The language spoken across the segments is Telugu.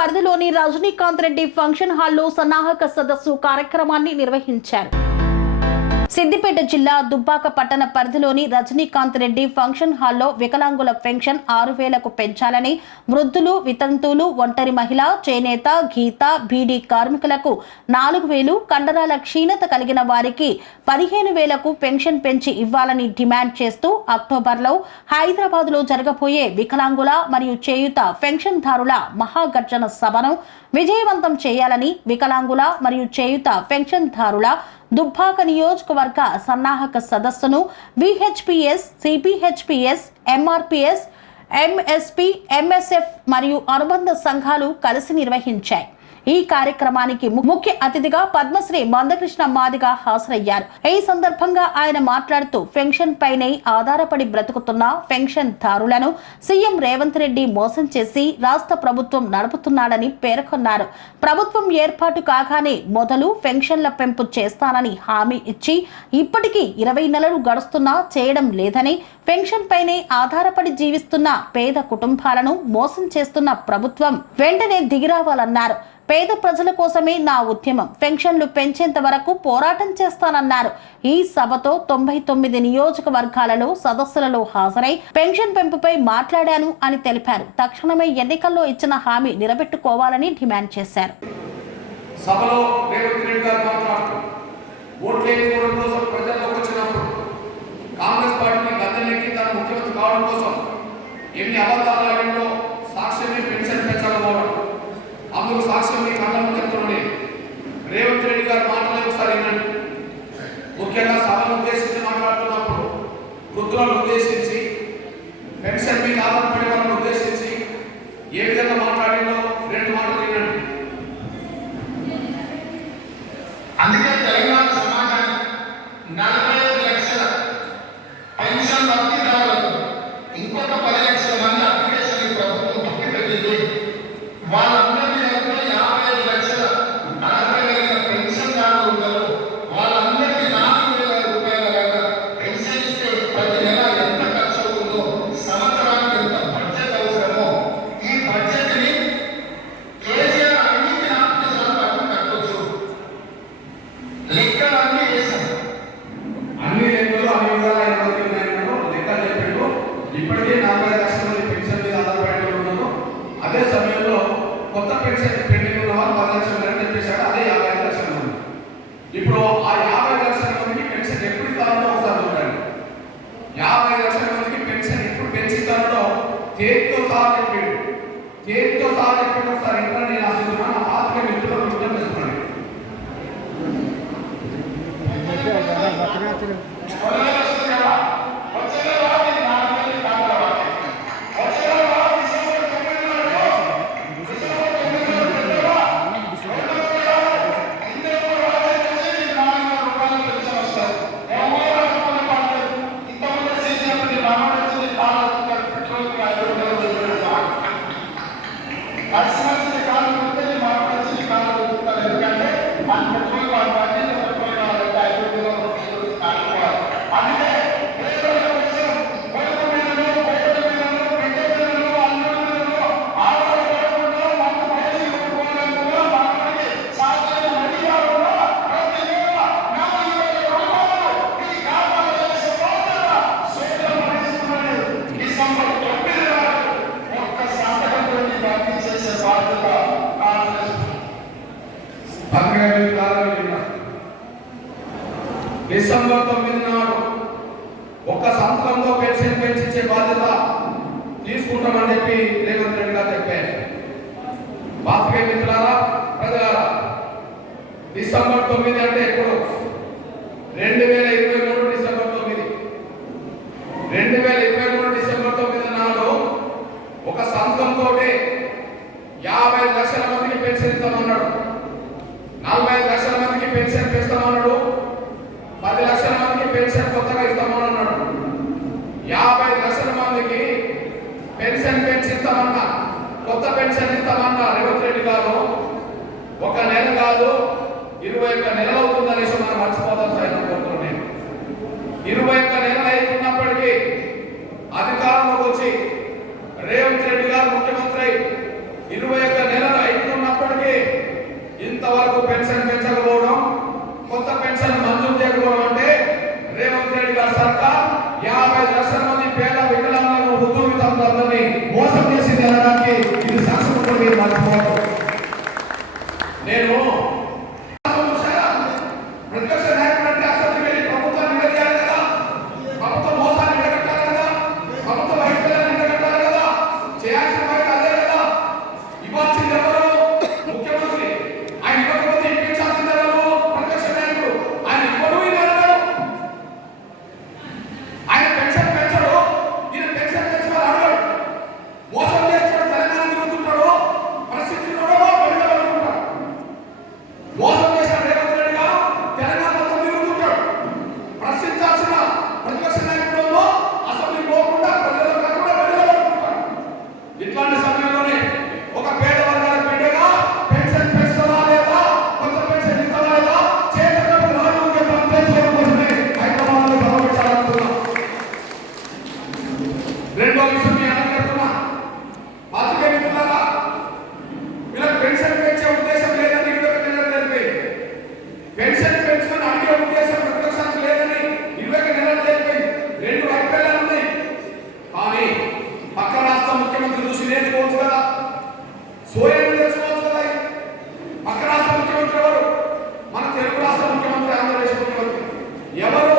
పరిధిలోని రజనీకాంత్ రెడ్డి ఫంక్షన్ హాల్లో సన్నాహక సదస్సు కార్యక్రమాన్ని నిర్వహించారు. సిద్దిపేట జిల్లా దుబ్బాక పట్టణ పరిధిలోని రజనీకాంత్ రెడ్డి ఫంక్షన్ హాల్లో వికలాంగుల పెన్షన్ ఆరు వేలకు పెంచాలని వృద్ధులు వితంతువులు ఒంటరి మహిళ చేనేత గీత బీడీ కార్మికులకు నాలుగు వేలు కండరాల క్షీణత కలిగిన వారికి పదిహేను వేలకు పెన్షన్ పెంచి ఇవ్వాలని డిమాండ్ చేస్తూ అక్టోబర్లో హైదరాబాద్లో జరగబోయే వికలాంగుల మరియు చేయుత పెన్షన్దారుల మహాగర్జన సభను విజయవంతం చేయాలని వికలాంగుల మరియు చేయుత పెన్షన్దారుల దుబ్బాక నియోజకవర్గ సన్నాహక సదస్సును VHPS CPHPS MRPS MSP MSF మరియు అనుబంధ సంఘాలు కలిసి నిర్వహించాయి. ఈ కార్యక్రమానికి ముఖ్య అతిథిగా పద్మశ్రీ మందకృష్ణ మాదిగ హాజరయ్యారు. ఈ సందర్భంగా ఆయన మాట్లాడుతూ పెన్షన్ పైనే ఆధారపడి బ్రతుకుతున్న పెన్షన్ దారులను సీఎం రేవంత్ రెడ్డి మోసం చేసి రాష్ట్ర ప్రభుత్వం నడుపుతున్నాడని పేర్కొన్నారు. ప్రభుత్వం ఏర్పాటు కాగానే మొదలు పెన్షన్ల పెంపు చేస్తానని హామీ ఇచ్చి ఇప్పటికీ ఇరవై నెలలు గడుస్తున్నా చేయడం లేదని పెన్షన్ పైనే ఆధారపడి జీవిస్తున్న పేద కుటుంబాలను మోసం చేస్తున్న ప్రభుత్వం వెంటనే దిగిరావాలన్నారు పేద ప్రజల కోసమే నా ఉద్యమం. పెన్షన్లు పెంచేంత వరకు పోరాటం చేస్తానన్నారు. ఈ సభతో తొంభై తొమ్మిది నియోజకవర్గాలలో సదస్సులలో హాజరై పెన్షన్ పెంపుపై మాట్లాడాను అని తెలిపారు. తక్షణమే ఎన్నికల్లో ఇచ్చిన హామీ నిలబెట్టుకోవాలని డిమాండ్ చేశారు. సభలో కాంగ్రెస్ పార్టీని గద్దెనెక్కి తన ముఖ్యమంత్రి కావడం కోసం ఎన్ని అబద్ధాలు ఆడిందో సాక్ష్యమే పెన్షన్ పెంచకపోవడం అందుకు సాక్ష్యం మీ కళ్ళ ముందు చెప్తుండే రేవంత్ రెడ్డి గారి మాటలు ఒకసారి వినండి. ముఖ్యంగా సభను ఉద్దేశించి మాట్లాడుతున్నప్పుడు వృద్ధులను ఉద్దేశించి పెన్షన్ మీద ఆధారపడే వాళ్ళని ఉద్దేశించి ఏ విధంగా మాట్లాడిందో రెండు మాటలు వినండి అందుకే తెలంగాణ సమాజానికి నలభై ఐదు లక్షల పెన్షన్ లబ్ధిదారులకు ఇంకొక పది లక్షల మంది అప్లికేషన్ ఈ ప్రభుత్వం పట్టి పెట్టింది వాళ్ళందరినీ కలిపి యాభై ఐదు లక్షల నలభై వేల పెన్షన్దారులు ఉన్నారు వాళ్ళందరికీ నాలుగు వేల రూపాయల దాకా పెన్షన్ ఇస్తే ప్రతి నెల ఎంత ఖర్చు అవుతుందో సంవత్సరానికి ఎంత బడ్జెట్ అవసరమో ఈ బడ్జెట్ని కేసీఆర్ అన్నింటి నాలుగు సార్లు కట్టవచ్చు లెక్కలన్నీ వేశాం అన్ని లెక్కలు అన్ని విధాలు ఎంతమంది ఉన్నాయో లెక్కలు చెప్పిండు ఇప్పటికే నలభై లక్షల మంది పెన్షన్ మీద ఆధారపడి ఉన్నారు అదే సమయంలో కొత్త పెన్షన్ పెండింగ్ ఉన్న వాళ్ళు పది లక్షల మంది చెప్పేశాడు అదే యాభై ఐదు లక్షల మంది ఇప్పుడు ఆ యాభై లక్షల మందికి పెన్షన్ ఎప్పుడు ఇస్తారో ఒకసారి చూడండి యాభై లక్షల మందికి పెన్షన్ ఎప్పుడు పెంచిస్తారో తేదీతో సహా చెప్పిండు చేతితో సాధించడం ఒకసారి ఇంకా నేను ఆశిస్తున్నాను ఆత్మ మిత్రులు విషయం చేస్తున్నాను డిసెంబర్ తొమ్మిది నాడు ఒక్క సంవత్సరంలో పెన్షన్ పెంచించే బాధ్యత తీసుకుంటామని చెప్పి రేవంత్ రెడ్డి గారు చెప్పారు. పాత్రికేయ మిత్రులారా ప్రజలారా డిసెంబర్ తొమ్మిది అంటే ఇప్పుడు రెండు వేల ఇరవై మూడు డిసెంబర్ తొమ్మిది రెండు వేల ఇరవై మూడు డిసెంబర్ తొమ్మిది నాడు ఒక సంవత్సరంతో యాభై లక్షల మందికి పెన్షన్ ఇస్తామన్నాడు నలభై ఐదు లక్షల మందికి పెన్షన్ పెంచుతామన్నాడు పది లక్షల మందికి పెన్షన్ కొత్తగా ఇస్తామన్నాడు యాభై లక్షల మందికి పెన్షన్ పెంచిస్తామన్న కొత్త పెన్షన్ ఇస్తామన్నా రేవంత్ రెడ్డి గారు. ఒక నెల కాదు ఇరవై ఒక్క నెల అవుతుందనేసి మనం మర్చిపోదాం సార్ అనుకుంటున్నాను నేను ఇరవై ఒక్క నెలలు అవుతున్నప్పటికీ అధికారంలోకి వచ్చి రేవంత్ రెడ్డి గారు ముఖ్యమంత్రి ఇరవై ఒక్క రైతాంగం అందరినీ మోసం చేసి తేడానికి ఇది శాసనసభ మీరు మర్చిపోవడం నేను నేర్చుకోవచ్చు నేర్చుకోవచ్చు మన తెలుగు రాష్ట్ర ముఖ్యమంత్రి ఆంధ్రప్రదేశ్ ముఖ్యమంత్రి. ఎవరు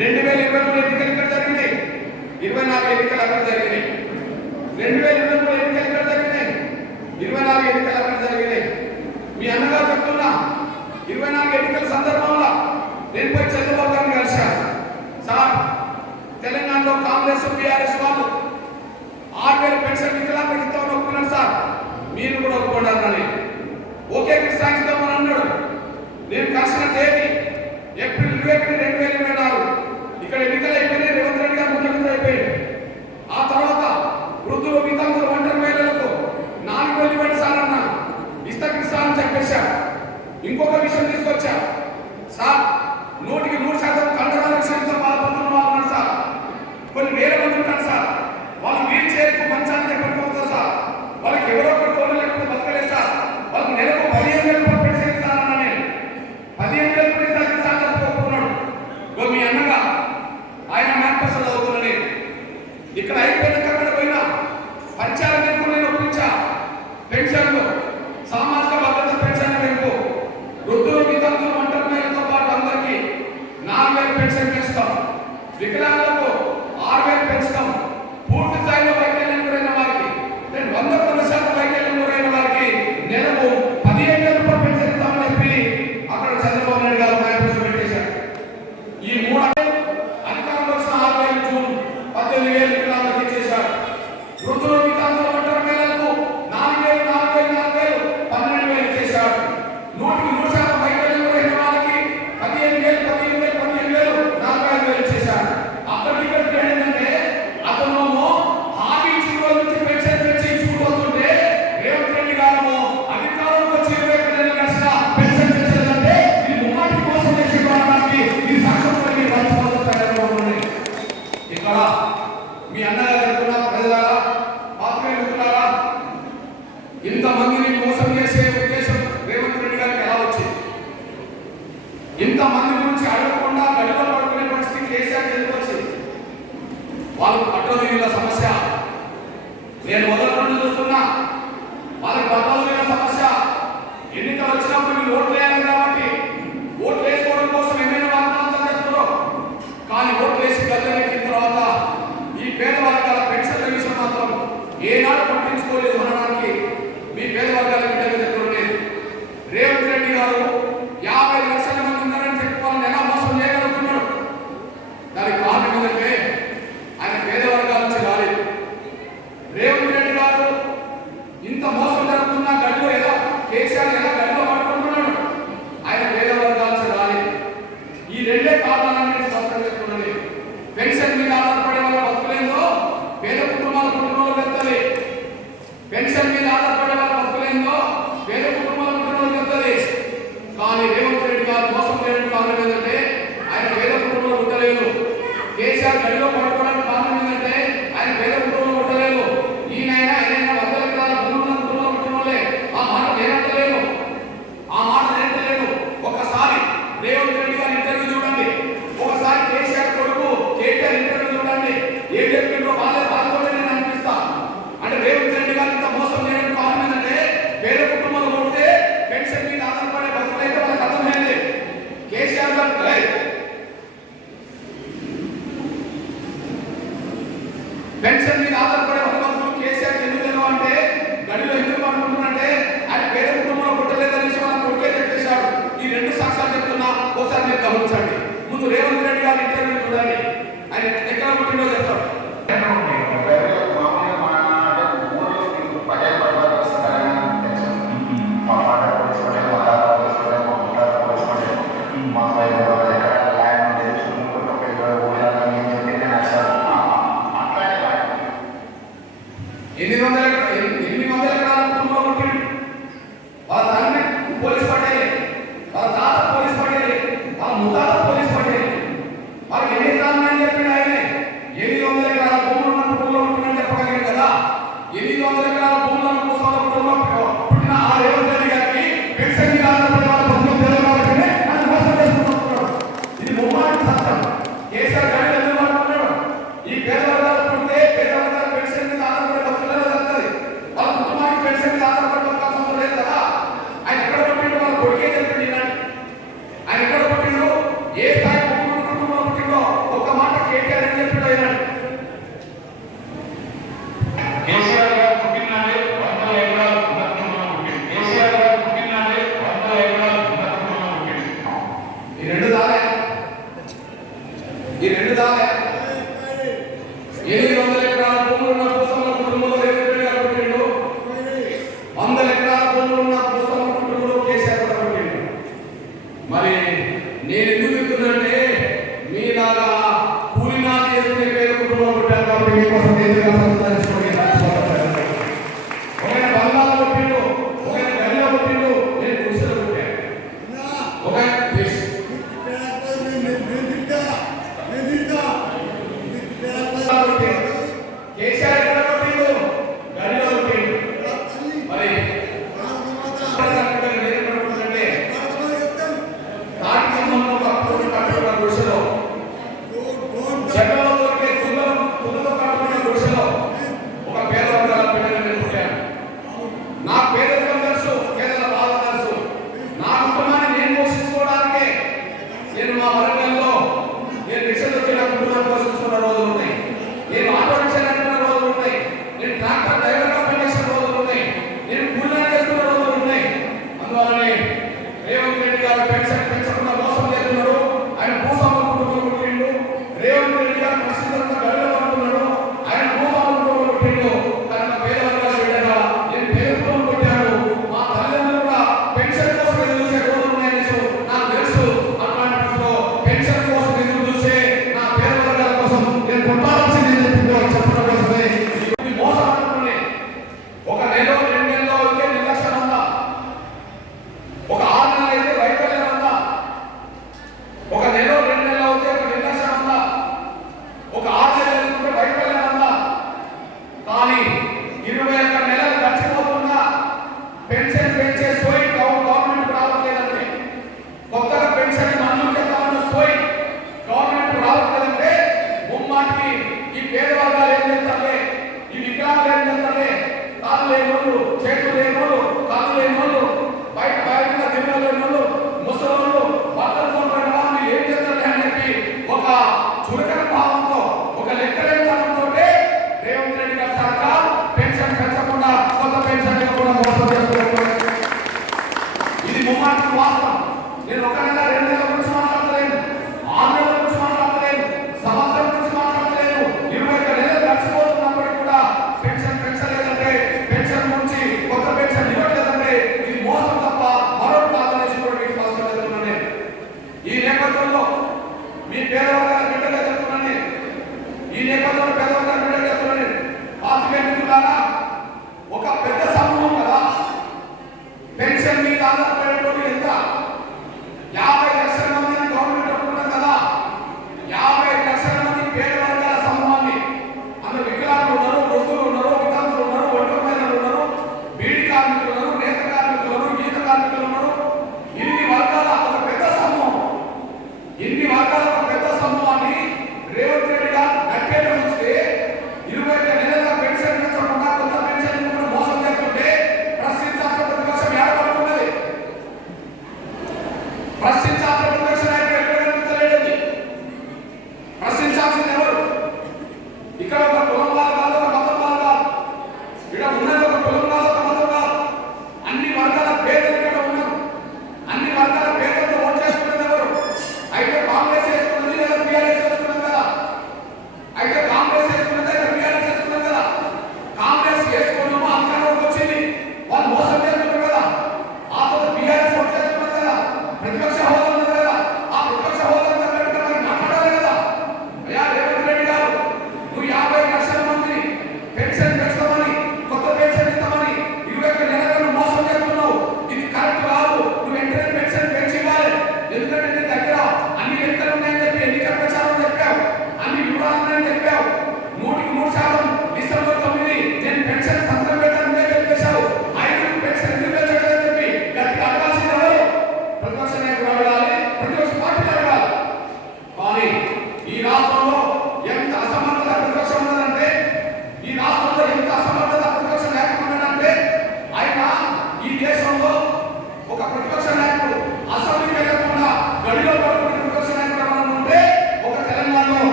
రెండు వేల ఇరవై మూడు ఎన్నికలు ఇక్కడ జరిగినాయి. ఇరవై నాలుగు ఎన్నికలు అక్కడ జరిగినాయి. రెండు వేల ఇరవై మూడు ఎన్నికలు ఇక్కడ జరిగినాయి. ఇరవై నాలుగు ఎన్నికలు అక్కడ జరిగినాయి. మీ అన్నగారు చెప్తున్నా ఇరవై నాలుగు ఎన్నికల సందర్భంలో నేను పోయి చంద్రబాబు గారిని కలిశాను సార్ తెలంగాణలో కాంగ్రెస్ బీఆర్ఎస్ వాళ్ళు ఆరు వేల పెన్షన్ ఇంకా ఇస్తామని ఒప్పుకున్నాను సార్. మీరు కూడా ఒప్పుకున్నారని ఓకే సాగిస్తామని అన్నాడు. నేను కలిసిన తేదీ ఏప్రిల్ ఇరవై ఒకటి రెండు వేల ఇరవై నాలుగు. ఇక్కడ ఎన్నికలు అయిపోయిన మా